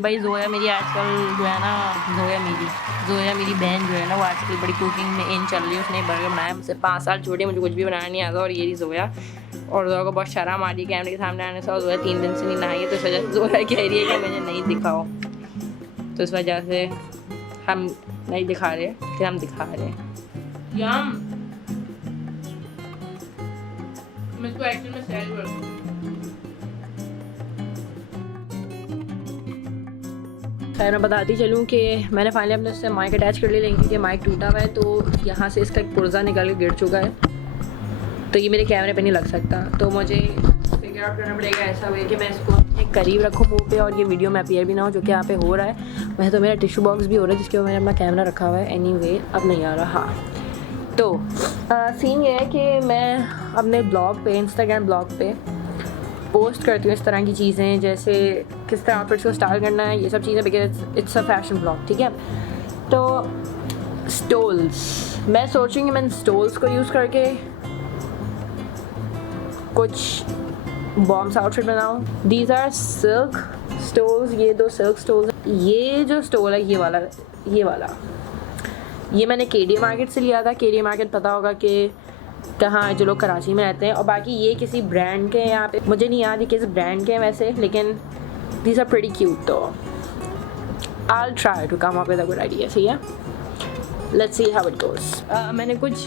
भाई जोया मेरी आजकल जो है ना, जोया मेरी बहन जो है ना, वो आजकल बड़ी कुकिंग में इन चल रही है। उसने बर्गर बनाया, मुझसे 5 साल छोटी, मुझे कुछ भी बनाना नहीं आता। और ये रही जोया, और जोया को बहुत शर्म आ रही है कैमरे के सामने आने से। और जोया 3 दिन से नहीं नहाई है, तो इस वजह से जोया कह रही है कि मुझे नहीं दिखाओ, तो इस वजह से हम नहीं दिखा रहे, फिर हम दिखा रहे हैं। मैं इसको एक्चुअली में सेल कर दूँ। खैर मैं बताती चलूँ कि मैंने फाइनली अपने उससे माइक अटैच कर लिया, लेकिन ये माइक टूटा हुआ है, तो यहाँ से इसका एक पुर्जा निकल के गिर चुका है, तो ये मेरे कैमरे पे नहीं लग सकता। तो मुझे फिगर आउट करना पड़ेगा ऐसा वे कि मैं इसको एक करीब रखूँ मुँह पे और ये वीडियो में अपीयर भी ना हो, जो कि यहाँ पे हो रहा है। वैसे तो मेरा टिश्यू बॉक्स भी हो रहा है जिसके ऊपर मैंने अपना कैमरा रखा हुआ है। एनीवे अब नहीं आ रहा। हाँ, तो सीन ये है कि मैं अपने ब्लॉग पे, इंस्टाग्राम ब्लॉग पे पोस्ट करती हूँ इस तरह की चीज़ें, जैसे किस तरह आउटफिट्स को स्टाइल करना है, ये सब चीज़ें, because it's a fashion blog, ठीक है। तो स्टोल्स, मैं सोच रही हूँ कि मैं स्टोल्स को यूज़ करके कुछ बॉम्ब्स आउटफिट बनाऊँ। दीज आर सिल्क स्टोल्स, ये 2 सिल्क स्टोल्स। ये जो स्टोल है, ये वाला ये मैंने केडी मार्केट से लिया था। केडी मार्केट पता होगा कि कहाँ है, जो लोग कराची में रहते हैं। और बाकी ये किसी ब्रांड के हैं, यहाँ पे मुझे नहीं याद है किस ब्रांड के हैं वैसे, लेकिन दीज आर प्रीटी क्यूट। तो I try to come up with a good idea, सही है। Let's see how it goes. मैंने कुछ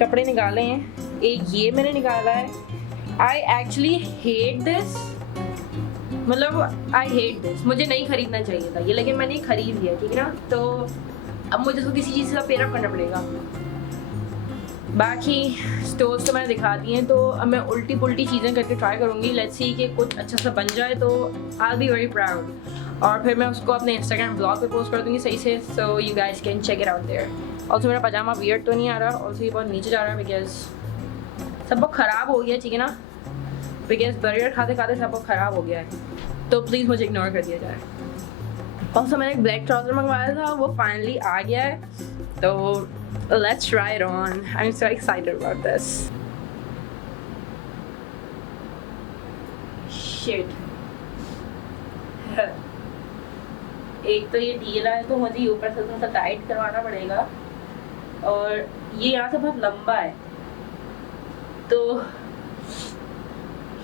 कपड़े निकाले हैं। एक ये मैंने निकाला है। आई एक्चुअली हेट दिस, मतलब आई हेट दिस, मुझे नहीं खरीदना चाहिए था ये, लेकिन मैंने खरीद लिया, ठीक है ना। तो अब मुझे इसको किसी चीज़ से पेयर अप करना पड़ेगा। बाकी स्टोर्स तो मैंने दिखा दिए हैं, तो अब मैं उल्टी पुल्टी चीज़ें करके ट्राई करूँगी। लेट्स सी कि कुछ अच्छा सा बन जाए, तो I will be very proud. और फिर मैं उसको अपने इंस्टाग्राम ब्लॉग पे पोस्ट कर दूँगी सही से, so you guys can check it out there. Also मेरा पजामा वियर्ड तो नहीं आ रहा, ऑल्सो ये बहुत नीचे जा रहा है बिकॉज सब बहुत ख़राब हो गया, ठीक है ना, बिकॉज बर्गर खाते खाते सब बहुत ख़राब हो गया है, तो प्लीज़ मुझे इग्नोर कर दिया जाए। ऑल्सो मैंने एक ब्लैक ट्राउज़र मंगवाया था, वो फाइनली आ गया है, तो let's try it on. I'm so excited about this. Shit. एक तो ये ढीला है, तो मुझे ऊपर से थोड़ा सा टाइट करवाना पड़ेगा, और ये यहाँ से बहुत लंबा है, तो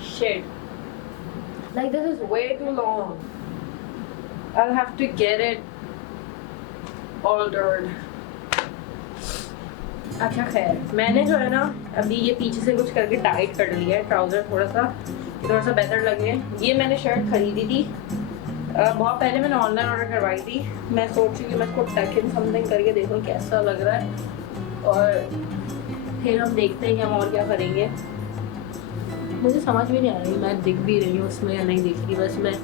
shit. Like this is way too long. I'll have to get it altered. अच्छा खैर, मैंने जो है ना अभी ये पीछे से कुछ करके टाइट कर लिया है ट्राउज़र, थोड़ा सा बेहतर लगे। ये मैंने शर्ट खरीदी थी बहुत पहले, मैंने ऑनलाइन ऑर्डर करवाई थी। मैं सोच रही हूँ कि मैं इसको टक इन समथिंग करके देखूँ कैसा लग रहा है, और फिर हम देखते हैं कि हम और क्या करेंगे। मुझे समझ भी नहीं आ रही मैं दिख भी रही हूँ उसमें या नहीं दिख रही, बस मैं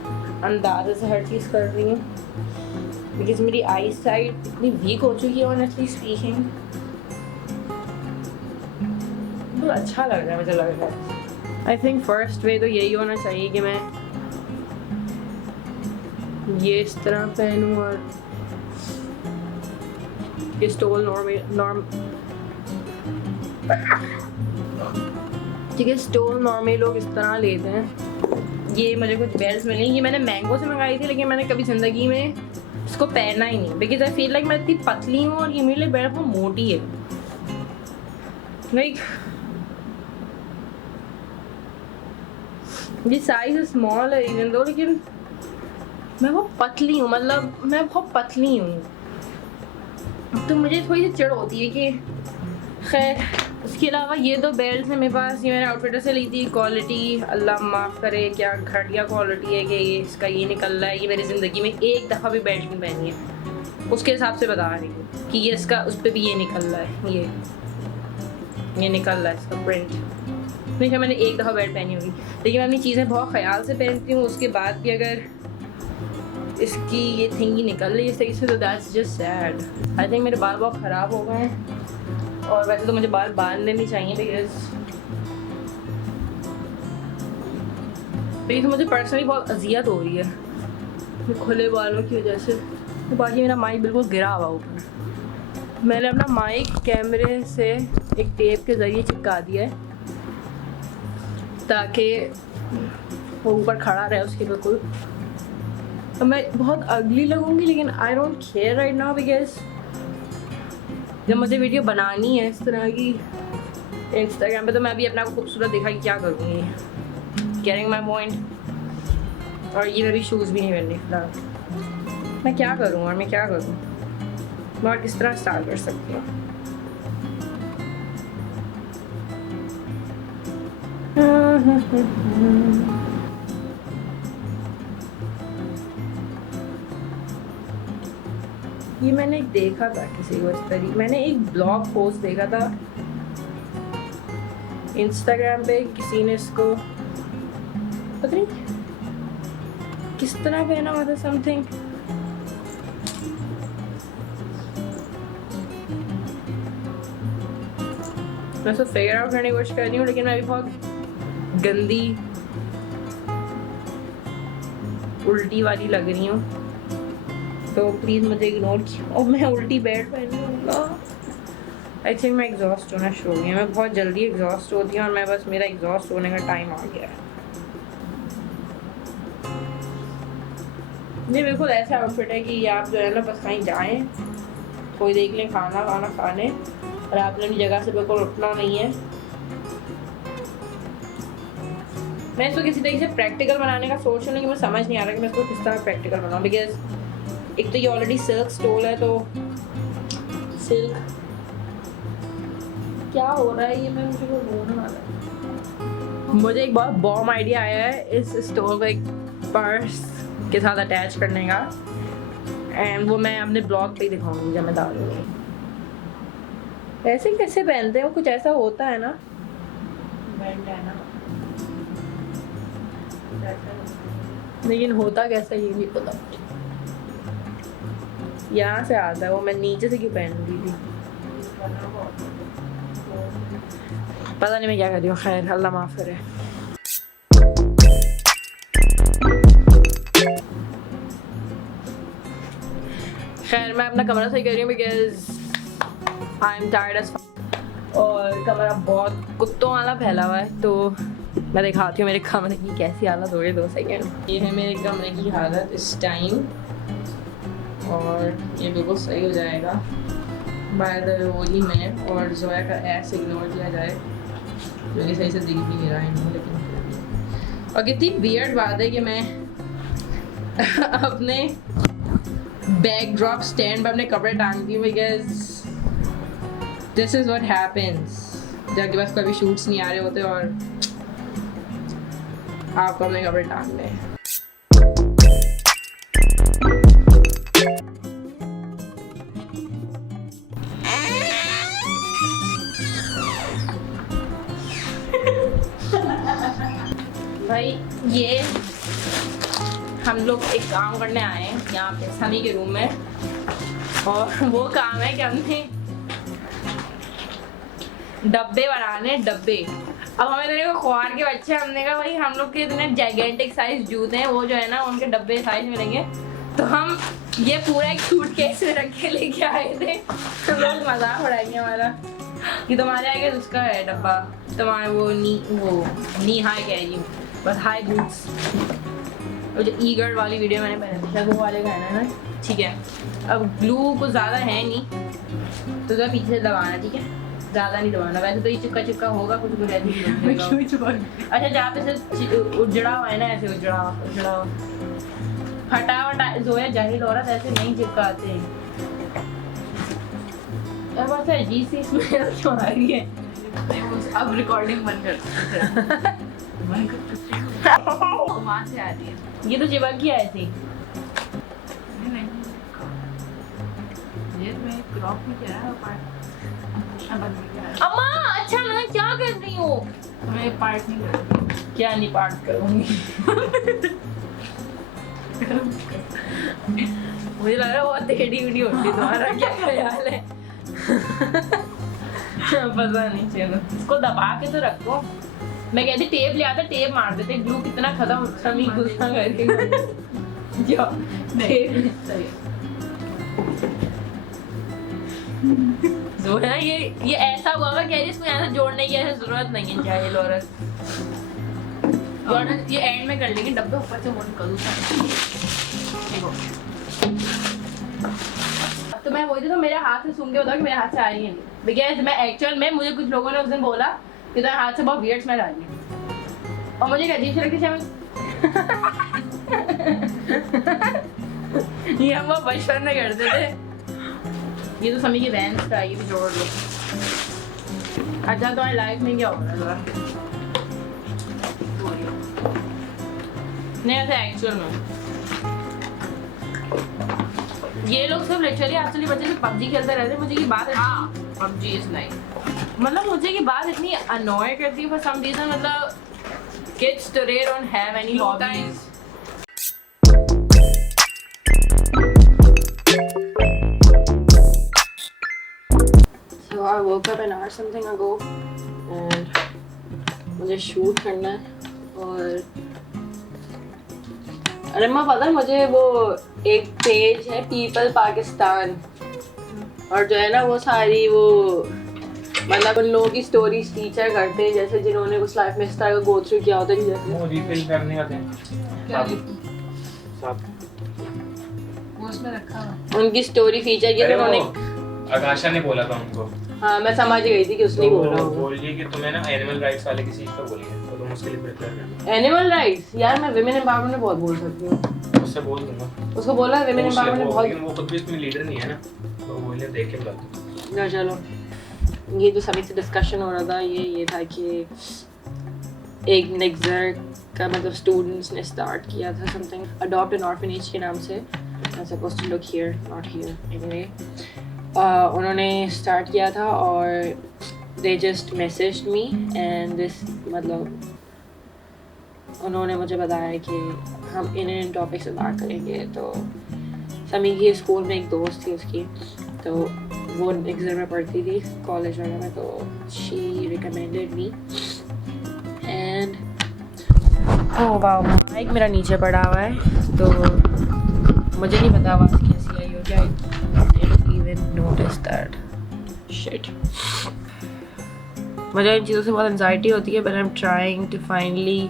अंदाजे से हर चीज़ कर रही हूँ, बिकॉज मेरी आई साइट इतनी वीक हो चुकी है ऑनेस्टली स्पीकिंग। अच्छा लग रहा है, मुझे लग रहा है। आई थिंक फर्स्ट वे तो यही होना चाहिए कि मैं ये इस तरह पहनूं, और ये स्टोल ठीक है, स्टोल नॉर्मली लोग इस तरह लेते हैं। ये मुझे कुछ बेल्ट मिली, ये मैंने मैंगो से मंगाई थी, लेकिन मैंने कभी ज़िंदगी में इसको पहना ही नहीं, बिकॉज आई फील लाइक मैं इतनी पतली हूँ और ये मेरे लिए बहुत मोटी है। लाइक ये साइज स्मॉल है इवन दो, लेकिन मैं बहुत पतली हूँ, मतलब मैं बहुत पतली हूँ, तो मुझे थोड़ी सी चिढ़ होती है कि खैर। उसके अलावा ये 2 बेल्ट हैं मेरे पास, ये मैंने आउटफिटर से ली थी। क्वालिटी अल्लाह माफ़ करे, क्या घटिया क्वालिटी है कि ये इसका ये निकल रहा है। ये मेरी ज़िंदगी में एक दफ़ा भी बेल्ट नहीं पहनी है, उसके हिसाब से बता रही हूँ कि ये इसका उस पर भी ये निकल रहा है, ये निकल रहा है इसका प्रिंट। नहीं, मैंने एक दफ़ा बेल्ट पहनी होगी, लेकिन मैं अपनी चीज़ें बहुत ख्याल से पहनती हूँ। उसके बाद भी अगर इसकी ये थिंगी निकल रही है इस तरीके से, तो that's just sad. I think मेरे बाल बहुत ख़राब हो गए हैं, और वैसे तो मुझे बाल बांध लेनी चाहिए, बिकॉज मुझे पर्सनली बहुत अजियत हो रही है खुले बालों की वजह से। तो बाकी मेरा माइक बिल्कुल गिरा हुआ ऊपर। मैंने अपना माइक कैमरे से एक टेप के ज़रिए चिपका दिया है, ताकि वो ऊपर खड़ा रहे उसके बिल्कुल। मैं बहुत अगली लगूंगी लेकिन I don't care right now because जब मुझे वीडियो बनानी है इस तरह की इंस्टाग्राम पे तो मैं भी अपना को खूबसूरत दिखा कि क्या करूँगी। Carrying my point. और ये मेरी शूज़ भी नहीं पहननी फिलहाल। मैं क्या करूँ और मैं क्या करूँ, मैं और किस तरह स्टार्ट कर सकती हूँ। ये मैंने एक देखा था किसी को इस तरीके, मैंने एक ब्लॉग पोस्ट देखा था इंस्टाग्राम पे, किसी ने इसको पता नहीं किस तरह पहना हुआ था समथिंग। मैं उसको फिगर आउट करने की कोशिश कर रही हूँ लेकिन मैं भी बहुत गंदी उल्टी वाली लग रही हूँ, तो प्लीज़ मुझे इग्नोर कीजिए। और मैं उल्टी बेड पहन लूँगा। आई थिंक मैं एग्जॉस्ट होना शुरू हो गई। मैं बहुत जल्दी एग्जॉस्ट होती हूँ और मैं बस मेरा एग्जॉस्ट होने का टाइम आ गया है। ये बिल्कुल ऐसा आउटफिट है कि आप जो है ना बस कहीं जाएं, कोई देख लें खाना वाना खाने, और आपने अपनी जगह से बिल्कुल उठना नहीं है। मैं इसको किसी तरीके से प्रैक्टिकल बनाने का सोच रही हूँ लेकिन मैं समझ नहीं आ रहा कि मैं इसको किस तरह प्रैक्टिकल बनाऊँ। बिकॉज एक तो ये ऑलरेडी सिल्क स्टोल है, तो सिल्क क्या हो रहा है ये, मैं मुझे वो रोने वाला। मुझे एक बहुत बॉम आइडिया आया है इस स्टोल को एक पर्स के साथ अटैच करने का, एंड वो मैं अपने ब्लॉग पे ही दिखाऊंगी जब मैं डालूंगी। ऐसे कैसे पहनते हैं, कुछ ऐसा होता है ना, बैंड है ना, लेकिन होता कैसा ये नहीं पता। यहाँ से आता है वो, मैं नीचे से क्यों पहन रही थी पता नहीं मैं क्या कर रही हूँ। खैर अल्लाह माफ़ करे। खैर मैं अपना कमरा सही कर रही हूँ because I am tired as, और कमरा बहुत कुत्तों वाला फैला हुआ है। तो मैं दिखाती हूँ मेरे कमरे की कैसी हालत हो रही है। 2 सेकेंड। ये है मेरे कमरे की हालत इस टाइम, और ये बिल्कुल सही हो जाएगा बाय द होली में, और जोया का ऐसे इग्नोर किया जाए जो कि सही से दिख भी नहीं रहा है लेकिन। और कितनी वियर्ड बात है कि मैं अपने बैकड्रॉप स्टैंड पर अपने कपड़े टांगती हूँ because this is what happens जब आपके पास कभी शूट्स नहीं आ रहे होते और आपको अपने कपड़े टांगने हैं। भाई ये हम लोग एक काम करने आए हैं यहाँ पे सनी के रूम में, और वो काम है कि हमने डब्बे बनाने, डब्बे। अब हमें तो ख्वार के बच्चे, हमने कहा भाई हम लोग के इतने जाइगेंटिक साइज जूते हैं, वो जो है ना उनके डब्बे साइज मिलेंगे, तो हम ये पूरा एक सूटकेस में रख के लेके आए थे। तो लोग मजाक उड़ाएंगे हमारा कि तुम्हारे आगे उसका है डब्बा, तुम्हारे वो नी हाई कह रही हूँ, बस हाई बूट्स। और जो ईगर्ड वाली वीडियो मैंने पहने थे वो वाले का है ना, ठीक है। अब ग्लू कुछ ज़्यादा है नहीं, तो जरा पीछे से दबाना, ठीक है, ज़्यादा नहीं दबाना। वैसे तो ये चिपका चिपका होगा, कुछ कुछ ऐसे ही। अच्छा जहाँ पे से उजड़ा हुआ है ना, ऐसे उजड़ा उजड़ा फटाफट जोया जाहिल औरत ऐसे नहीं चिपकाते। अब अच्छा जी सी इसमें क्यों आ रही है? अब रिकॉर्डिंग बंद कर वहाँ से आ रही है। ये तो चिपक गया ऐसे। नहीं ये मैं क्रॉप में क्या है पार्ट। अम्मा अच्छा मैं क्या कर रही हूँ? मैं पार्ट नहीं करूँगी। क्या नहीं पार्ट करूँगी? मुझे लग रहा है बहुत टेढ़ी वीडियो होती, तुम्हारा क्या ख्याल है? पता नहीं, चलो इसको दबा के तो रखो। मैं कहती टेप ले आता, टेप मार देते, ग्लू कितना खत्म समी गुस्सा करेगा। जो जो है ये ऐसा हुआ कि इसको यहाँ से जोड़ने की ऐसे जरूरत नहीं है चाहिए औरत। और ये एंड में कर लेंगे, डब्बे ऊपर से मोड़ कर दूँ। तो मैं वही तो मेरे हाथ से सुन के बताओ कि मेरे हाथ से आ रही है नहीं, बिकॉज मैं एक्चुअल में मुझे कुछ लोगों ने उस दिन बोला कि तुम्हारे हाथ से बहुत वियर्ड स्मेल आ रही है और मुझे एक अजीब सी लगती है। ये हम वो बचपन में करते थे। ये तो समी की वैन पे आई थी, जोड़ लो। अच्छा तुम्हारी लाइफ में क्या हो रहा है? नहीं ऐसे एक्चुअल में ये लोग सब लिटरली एक्चुअली बच्चे से पबजी खेलते रहते हैं। मुझे की बात पबजी इज नाइस, मतलब मुझे की बात इतनी अनॉय करती है फॉर सम रीजन। मतलब kids today don't have any hobbies. So I woke up an hour something ago and मुझे शूट करना है। और अरे मैं पता है मुझे वो एक पेज है पीपल पाकिस्तान, और जो है ना वो सारी वो मतलब उन लोगों की स्टोरीज फीचर करते हैं जैसे जिन्होंने उस लाइफ में इस तरह का गो थ्रू किया होता है। जैसे वो रीफिल करने आते हैं क्या साहब, वो उसमें रखा हुआ उनकी स्टोरी फीचर की। अरे तो उन्होंने वो आकाशा ने बोला था उनको। हाँ मैं समझ गई थी कि उसने ही बोला होगा। बोलिए कि तुम्हें ना एनिमल राइट्स वाले किसी चीज का बोलिए तो तुम उसके लिए प्रिपेयर करना। एनिमल राइट्स यार मैं विमेन एम्पावरमेंट में बहुत बोल सकती हूँ, उससे बोल दूंगा। उसको बोला विमेन एम्पावरमेंट में बहुत। लेकिन वो खुद भी इसमें लीडर नहीं है ना, तो वो इन्हें देख के बुलाता। चलो ये जो सभी से डिस्कशन हो रहा था ये था कि एक नेक्सर का मतलब स्टूडेंट्स ने स्टार्ट किया था समथिंग अडॉप्ट एन ऑर्फनेज के नाम से। I supposed to look here not here anyway. उन्होंने स्टार्ट किया था और they just messaged me and this मतलब उन्होंने मुझे बताया कि हम इन टॉपिक से बात करेंगे। तो समी की स्कूल में एक दोस्त थी उसकी, तो वो नेक्सर में पढ़ती थी कॉलेज वगैरह में, तो शी रिकमेंडेड मी एंड ओह वाह माइक मेरा नीचे पड़ा हुआ है तो मुझे नहीं पता आवाज़ कैसी आई हो। क्या even notice that shit। मुझे इन चीज़ों से बहुत एंजाइटी होती है, but I'm trying to finally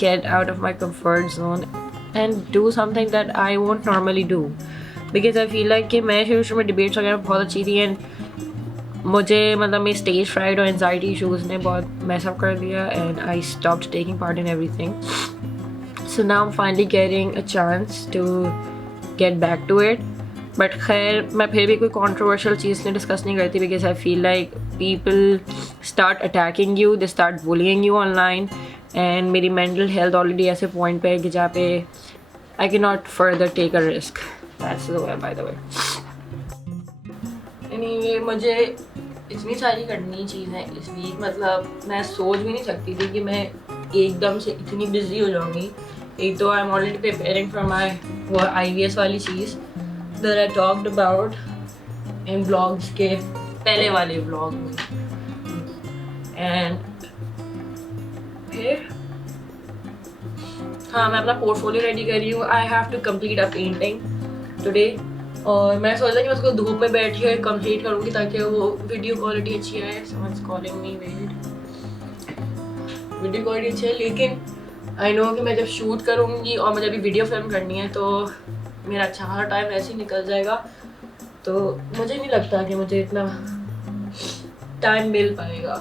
get out of my comfort zone and do something that I won't normally do because I feel like कि मैं शुरू में डिबेट्स वगैरह बहुत अच्छी थी एंड मुझे मतलब मेरी स्टेज फ्राइड और एंजाइटी इशूज़ ने बहुत मैसअप कर दिया and I stopped taking part in everything. So now I am finally getting a chance to get back to it. But खैर मैं फिर भी कोई कंट्रोवर्शियल चीज़ ने डिस्कस नहीं करती because I feel like people start attacking you, they start bullying you online and मेरी mental health already ऐसे पॉइंट पे है कि जहाँ पे I can not further take a risk. That's the way by the way. ये मुझे इतनी सारी करनी चीज़ें इस वीक, मतलब मैं सोच भी नहीं सकती थी कि मैं एकदम से इतनी बिजी हो जाऊँगी। एक तो I am already preparing for my वो IVS वाली चीज़ that I talked about in vlogs के पहले वाले vlog में, and फिर हाँ मैं अपना पोर्टफोलियो रेडी कर रही हूँ। I have to complete a painting today और मैं सोच रहा कि मैं उसको धूप में बैठ के कंप्लीट करूँगी ताकि वो वीडियो क्वालिटी अच्छी आए। Someone's calling me, wait। Video quality अच्छी है लेकिन आई नो कि मैं जब शूट करूँगी और मुझे अभी वीडियो फिल्म करनी है तो मेरा अच्छा खासा टाइम ऐसे ही निकल जाएगा। तो मुझे नहीं लगता कि मुझे इतना टाइम मिल पाएगा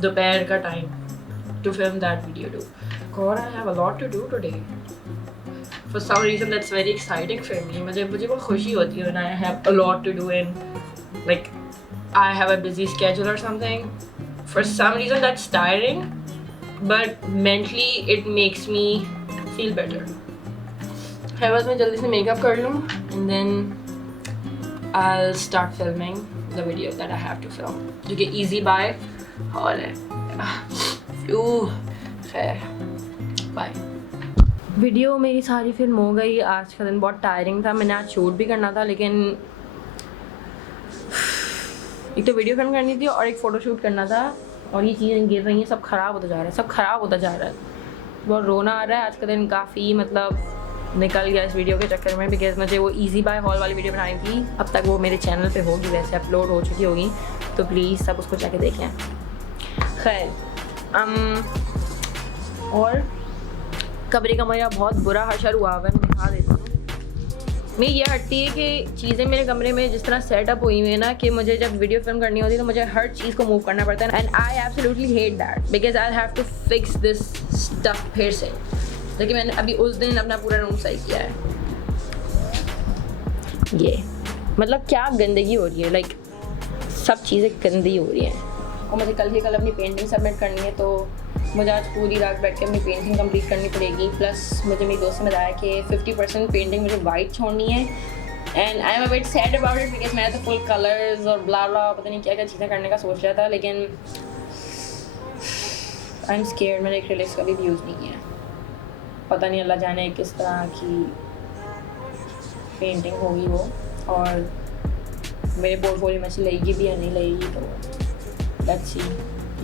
दोपहर का time to film that video too. God, I have a lot to do today. For some reason that's very exciting for me. मुझे बहुत खुशी होती है when I have a lot to do and like I have a busy schedule or something. For some reason that's tiring, but mentally it makes me feel better. है बस मैं जल्दी से मेकअप कर लूँ and then I'll start filming the video that I have to film जो कि easy buy hall है। खैर बाय। वीडियो मेरी सारी फिल्म हो गई। आज का दिन बहुत टायरिंग था। मैंने आज शूट भी करना था लेकिन एक तो वीडियो फिल्म करनी थी और एक फ़ोटो शूट करना था और ये चीज़ें गिर रही हैं, सब ख़राब होता जा रहा है, सब ख़राब होता जा रहा है। बहुत रोना आ रहा है। आज का दिन काफ़ी मतलब निकल गया इस वीडियो के चक्कर में बिकॉज मुझे वो इजी बाय हॉल वाली वीडियो बनानी थी। अब तक वो मेरे चैनल पे होगी, वैसे अपलोड हो चुकी होगी, तो प्लीज़ सब उसको जाके देखें। खैर और कमरे का मेरा बहुत बुरा हशर हुआ हुआ है, मैं दिखा देती हूँ। मैं ये हटती है कि चीज़ें मेरे कमरे में जिस तरह सेटअप हुई हुई है ना, कि मुझे जब वीडियो फिल्म करनी होती है तो मुझे हर चीज़ को मूव करना पड़ता है, and I absolutely hate that because I have to fix this stuff फिर से। लेकिन मैंने अभी उस दिन अपना पूरा रूम सही किया है। ये मतलब क्या गंदगी हो रही है, लाइक सब चीज़ें गंदी हो रही हैं। और मुझे कल ही कल अपनी पेंटिंग सबमिट करनी है, तो मुझे आज पूरी रात बैठ के अपनी पेंटिंग कंप्लीट करनी पड़ेगी। प्लस मुझे मेरी दोस्त ने बताया कि 50% पेंटिंग मुझे वाइट छोड़नी है, and I am a bit sad about it because मैंने तो फुल कलर्स और ब्ला ब्ला पता नहीं क्या क्या चीज़ें करने का सोच लिया था, लेकिन आई एम स्केयर्ड। मैंने एक्रिलिक्स का भी यूज़ नहीं किया, पता नहीं अल्लाह जाने किस तरह की पेंटिंग होगी वो, और मेरे पोर्टफोलियो में से लगेगी भी या नहीं लगेगी, तो लेट्स सी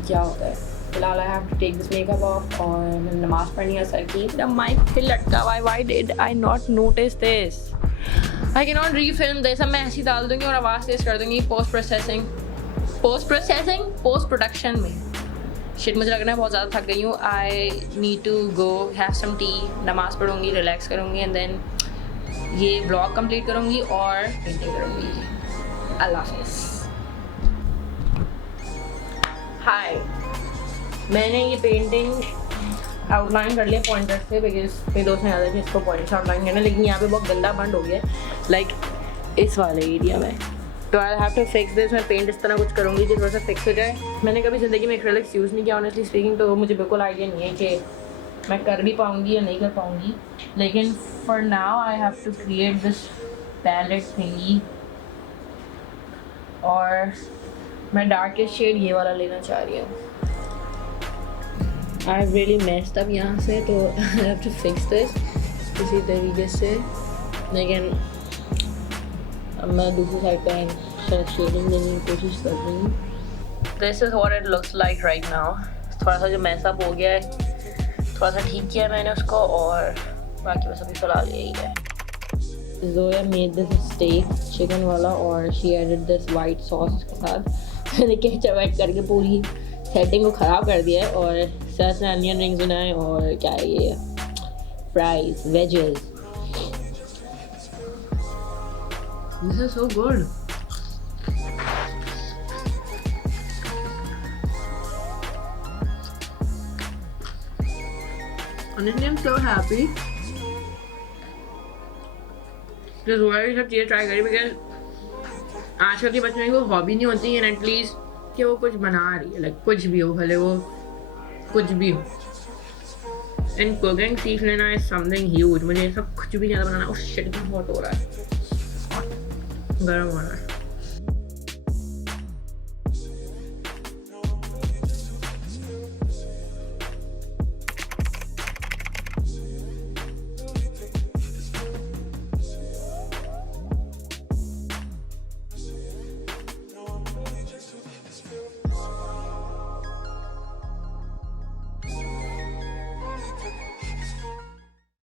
क्या होता है। फिलहाल I have to take this makeup off, और मैंने नमाज़ पढ़नी है असर की। मेरा माइक फिर लटका हुआ है, why did I not notice this? I can not refilm this. अब मैं ऐसी डाल दूँगी और आवाज़ तेज़ कर दूँगी पोस्ट प्रोडक्शन में। शिट, मुझे लग रहा है बहुत ज़्यादा थक गई हूँ। I need to go have some tea, नमाज़ पढ़ूँगी, रिलैक्स करूँगी, एंड देन ये व्लॉग कंप्लीट करूँगी और पेंटिंग करूँगी। अल्लाह हाफ़िज़। हाय, मैंने ये पेंटिंग आउटलाइन कर लिया पॉइंटर से, बिकॉज मेरे दोस्त ने याद है कि इसको पॉइंटर से आउटलाइन करना, लेकिन यहाँ पे बहुत गंदा बंद हो गया है, लाइक इस वाले एरिया में। तो I have to fix this. मैं पेंट इस तरह कुछ करूँगी कि थोड़ा सा फिक्स हो जाए। मैंने कभी ज़िंदगी में एक्रिलिक्स यूज़ नहीं किया ऑनेस्टली स्पीकिंग, तो मुझे बिल्कुल आइडिया नहीं है कि मैं कर भी पाऊँगी या नहीं कर पाऊँगी, लेकिन for now I have to create this palette thingy, और मैं डार्केस्ट शेड ये वाला लेना चाह रही हूँ। आई रियली मेस्ड अप यहाँ से, तो I have to fix this किसी तरीके से, लेकिन अब मैं दूसरी साइड पे शेडिंग देने की कोशिश कर रही हूँ। This is what it looks like right now. थोड़ा सा जो मैसअप हो गया है, थोड़ा सा ठीक किया मैंने उसको, और बाकी बस अभी फ़िलहाल यही है। Zoya made this steak chicken वाला, और she added this white sauce के साथ। मैंने केचप ऐड करके पूरी सेटिंग को ख़राब कर दिया है, और साथ में अनियन रिंग्स बनाए, और क्या है ये fries wages. This is so good. Honestly, I'm so happy कि ज़ोया ये सब चीज़ें ट्राई करी, बिकॉज आजकल के बच्चों को हॉबी नहीं होती है एटलीस्ट कि वो कुछ बना रही है, लाइक कुछ भी हो, भले वो कुछ भी हो। एंड कुकिंग सीख लेना इज समथिंग ह्यूज। मुझे ये सब कुछ भी ज़्यादा बनाना, उस शिट में बहुत हो रहा है, गर्म हो रहा है।